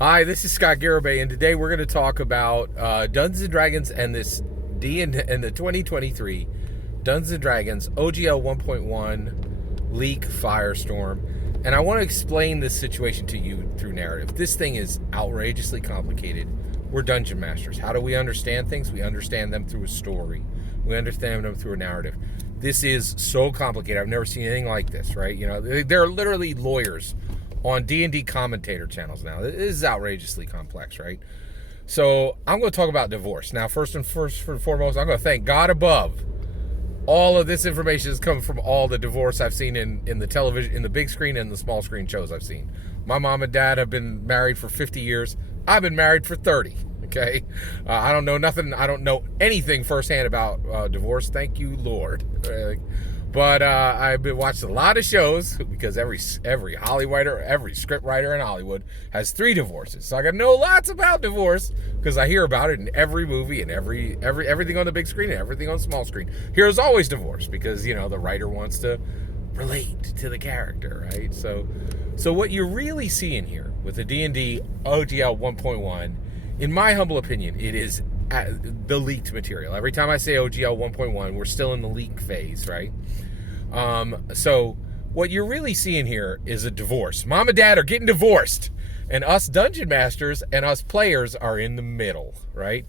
Hi, this is Scott Garibay, and today we're going to talk about Dungeons and Dragons and this D&D and the 2023 Dungeons and Dragons OGL 1.1 leak Firestorm. And I want to explain this situation to you through narrative. This thing is outrageously complicated. We're dungeon masters. How do we understand things? We understand them through a story. We understand them through a narrative. This is so complicated. I've never seen anything like this, right? You know, there are literally lawyers on D&D commentator channels now. This is outrageously complex, right? So I'm going to talk about divorce. Now, first and foremost, I'm going to thank God above. All of this information has come from all the divorce I've seen in the television, in the big screen and the small screen shows I've seen. My mom and dad have been married for 50 years. I've been married for 30, okay? I don't know nothing. I don't know anything firsthand about divorce. Thank you, Lord. But I've been watching a lot of shows because every Hollywood, every script writer in Hollywood has 3 divorces. So I got to know lots about divorce because I hear about it in every movie and everything on the big screen and everything on the small screen. Here's always divorce because, you know, the writer wants to relate to the character, right? So what you're really seeing here with the D&D OGL 1.1, in my humble opinion, it is the leaked material. Every time I say OGL 1.1, we're still in the leak phase, right? So what you're really seeing here is a divorce. Mom and dad are getting divorced, and us dungeon masters and us players are in the middle, right?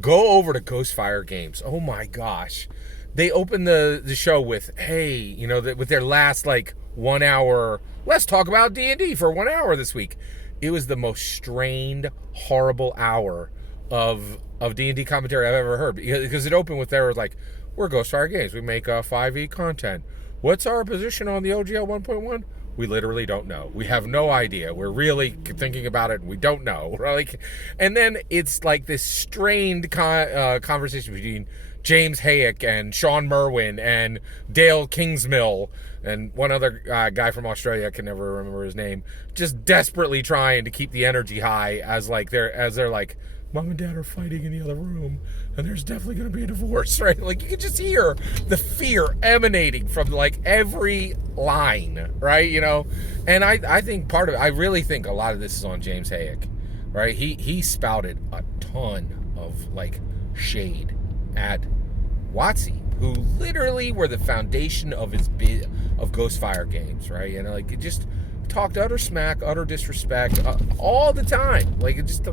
Go over to Ghostfire Games. Oh my gosh. They open the show with, hey, you know, with their last like 1 hour, let's talk about D&D for 1 hour this week. It was the most strained, horrible hour of D&D commentary I've ever heard, because it opened with, there was like, we're Ghostfire Games, we make 5e content. What's our position on the OGL 1.1? We literally don't know. We have no idea. We're really thinking about it and we don't know. Like, and then it's like this strained conversation between James Hayek and Sean Merwin and Dale Kingsmill and one other guy from Australia, I can never remember his name, just desperately trying to keep the energy high as they're like, Mom and dad are fighting in the other room, and there's definitely going to be a divorce, right? Like, you can just hear the fear emanating from, like, every line, right? You know? And I think part of it, I really think a lot of this is on James Hayek, right? He spouted a ton of, like, shade at WotC, who literally were the foundation of of Ghostfire Games, right? And, like, it just talked utter smack, utter disrespect, all the time. Like, it just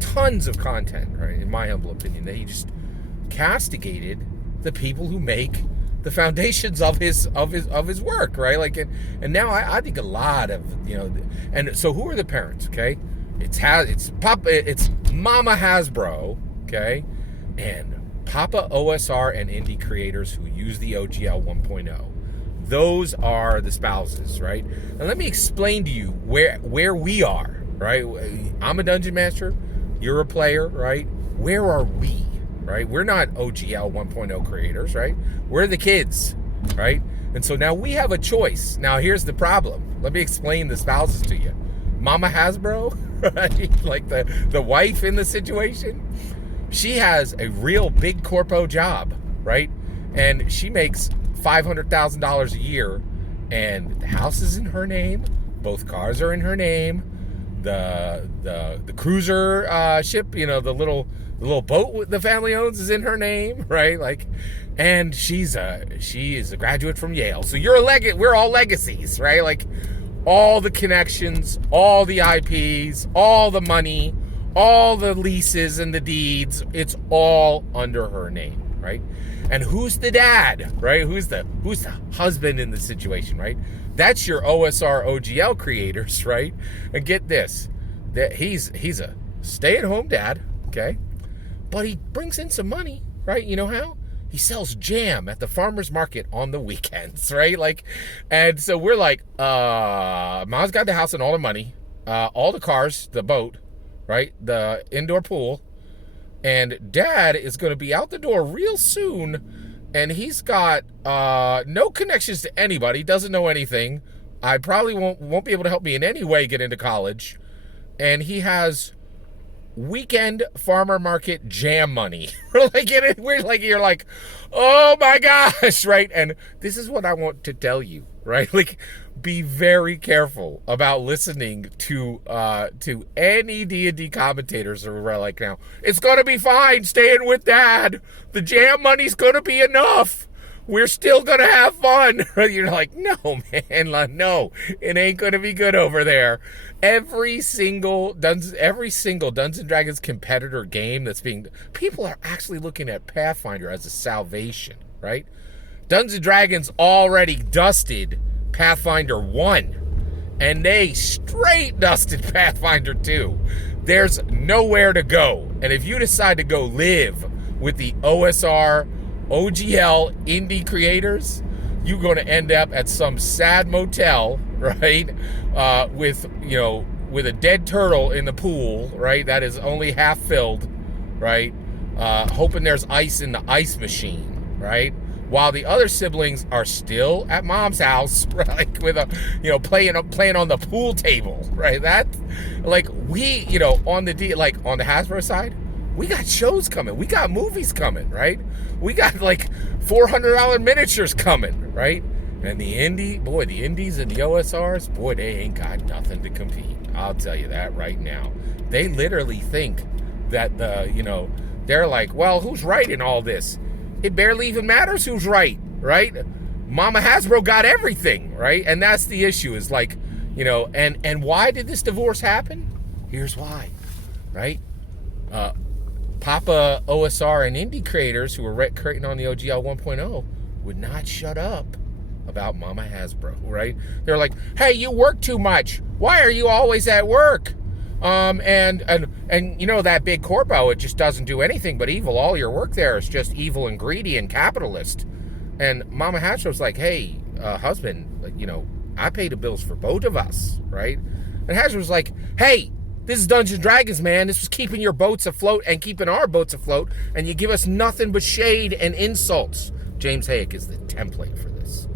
tons of content, right? In my humble opinion, that he just castigated the people who make the foundations of his work, right? Like, and now I think a lot of, you know, and so who are the parents? Okay, it's Mama Hasbro, okay, and Papa OSR and indie creators who use the OGL 1.0. Those are the spouses, right? And let me explain to you where we are, right? I'm a dungeon master. You're a player, right? Where are we, right? We're not OGL 1.0 creators, right? We're the kids, right? And so now we have a choice. Now here's the problem. Let me explain the spouses to you. Mama Hasbro, right? Like the wife in the situation, she has a real big corpo job, right? And she makes $500,000 a year, and the house is in her name. Both cars are in her name. The cruiser ship, you know, the little boat the family owns is in her name, right? Like, and she is a graduate from Yale. So we're all legacies, right? Like, all the connections, all the IPs, all the money, all the leases and the deeds, it's all under her name, right? And who's the dad, right? Who's the husband in the situation, right? That's your OSR OGL creators, right? And get this, that he's a stay-at-home dad, okay? But he brings in some money, right? You know how? He sells jam at the farmer's market on the weekends, right? Like, and so we're like, Mom's got the house and all the money, all the cars, the boat, right? The indoor pool. And dad is going to be out the door real soon, and he's got no connections to anybody, doesn't know anything. I probably won't be able to help me in any way get into college. And he has weekend farmer market jam money. We're like, you're like, oh my gosh, right? And this is what I want to tell you, right? Like, be very careful about listening to any D&D commentators who are like, now it's gonna be fine staying with Dad. The jam money's gonna be enough. We're still gonna have fun. You're like, no, man, no, it ain't gonna be good over there. Every single Dungeons and Dragons competitor game people are actually looking at Pathfinder as a salvation, right? Dungeons and Dragons already dusted Pathfinder 1, and they straight dusted Pathfinder 2. There's nowhere to go. And if you decide to go live with the OSR, OGL indie creators, you're going to end up at some sad motel, right? With a dead turtle in the pool, right? That is only half filled, right? Hoping there's ice in the ice machine, right? While the other siblings are still at mom's house, right? Like with playing on the pool table, right? That, like, we, on the Hasbro side, we got shows coming, we got movies coming, right? We got like $400 miniatures coming, right? And the indies and the OSRs, boy, they ain't got nothing to compete. I'll tell you that right now. They literally think that they're like, well, who's right in all this? It barely even matters who's right? Mama Hasbro got everything, right? And that's the issue, is like, and why did this divorce happen? Here's why, right? Papa OSR and indie creators who were creating on the OGL 1.0 would not shut up about Mama Hasbro, right? They're like, hey, you work too much. Why are you always at work? And that big corpo, it just doesn't do anything but evil. All your work there is just evil and greedy and capitalist. And Mama Hasbro's like, hey, husband, I pay the bills for both of us, right? And Hasbro's like, hey, this is Dungeons and Dragons, man. This was keeping your boats afloat and keeping our boats afloat, and you give us nothing but shade and insults. James Hayek is the template for this.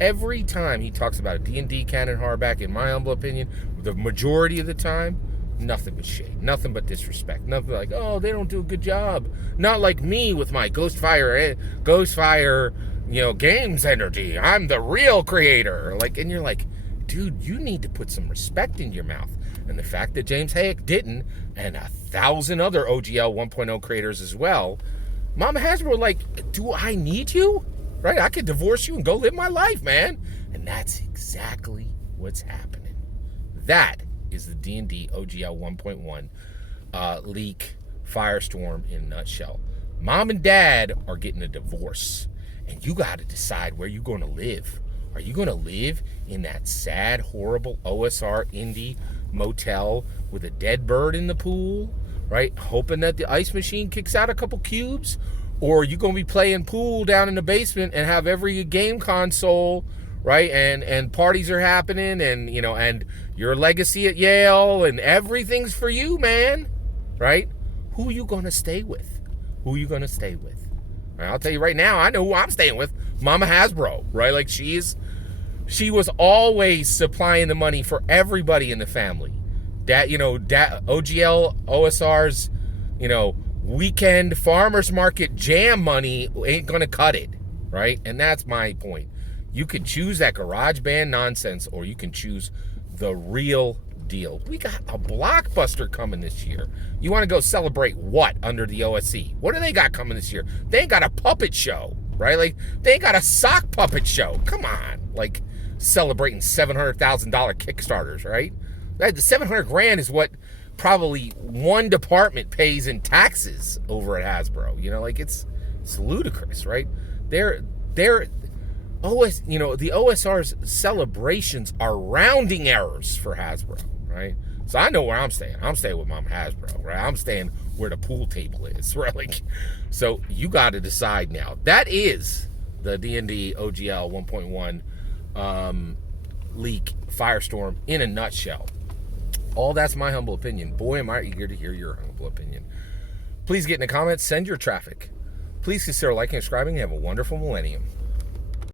Every time he talks about a D&D canon hardback, in my humble opinion, the majority of the time, nothing but shade, nothing but disrespect, nothing like, oh, they don't do a good job. Not like me with my Ghostfire, games energy. I'm the real creator. And you're like, dude, you need to put some respect in your mouth. And the fact that James Hayek didn't, and 1,000 other OGL 1.0 creators as well, Mama Hasbro, like, do I need you? Right? I could divorce you and go live my life, man. And that's exactly what's happening. That is the D&D OGL 1.1 leak Firestorm in a nutshell. Mom and Dad are getting a divorce, and you got to decide where you're going to live. Are you going to live in that sad, horrible OSR indie motel with a dead bird in the pool, right? Hoping that the ice machine kicks out a couple cubes? Or are you going to be playing pool down in the basement and have every game console, right? And parties are happening, and, and your legacy at Yale, and everything's for you, man, right? Who are you going to stay with? Right, I'll tell you right now, I know who I'm staying with. Mama Hasbro, right? Like, she was always supplying the money for everybody in the family. OGL, OSR's, weekend farmers market jam money ain't gonna cut it, right? And that's my point. You can choose that garage band nonsense, or you can choose the real deal. We got a blockbuster coming this year. You want to go celebrate what under the OSC? What do they got coming this year? They ain't got a puppet show, right? Like, they ain't got a sock puppet show. Come on, like, celebrating $700,000 Kickstarters, right? That $700,000 is what probably one department pays in taxes over at Hasbro. It's ludicrous, right? The OSR's celebrations are rounding errors for Hasbro, right? So I know where I'm staying. I'm staying with Mom Hasbro, right? I'm staying where the pool table is, right? So you got to decide now. That is the D&D OGL 1.1 leak Firestorm in a nutshell. All that's my humble opinion. Boy, am I eager to hear your humble opinion. Please get in the comments. Send your traffic. Please consider liking and subscribing. Have a wonderful millennium.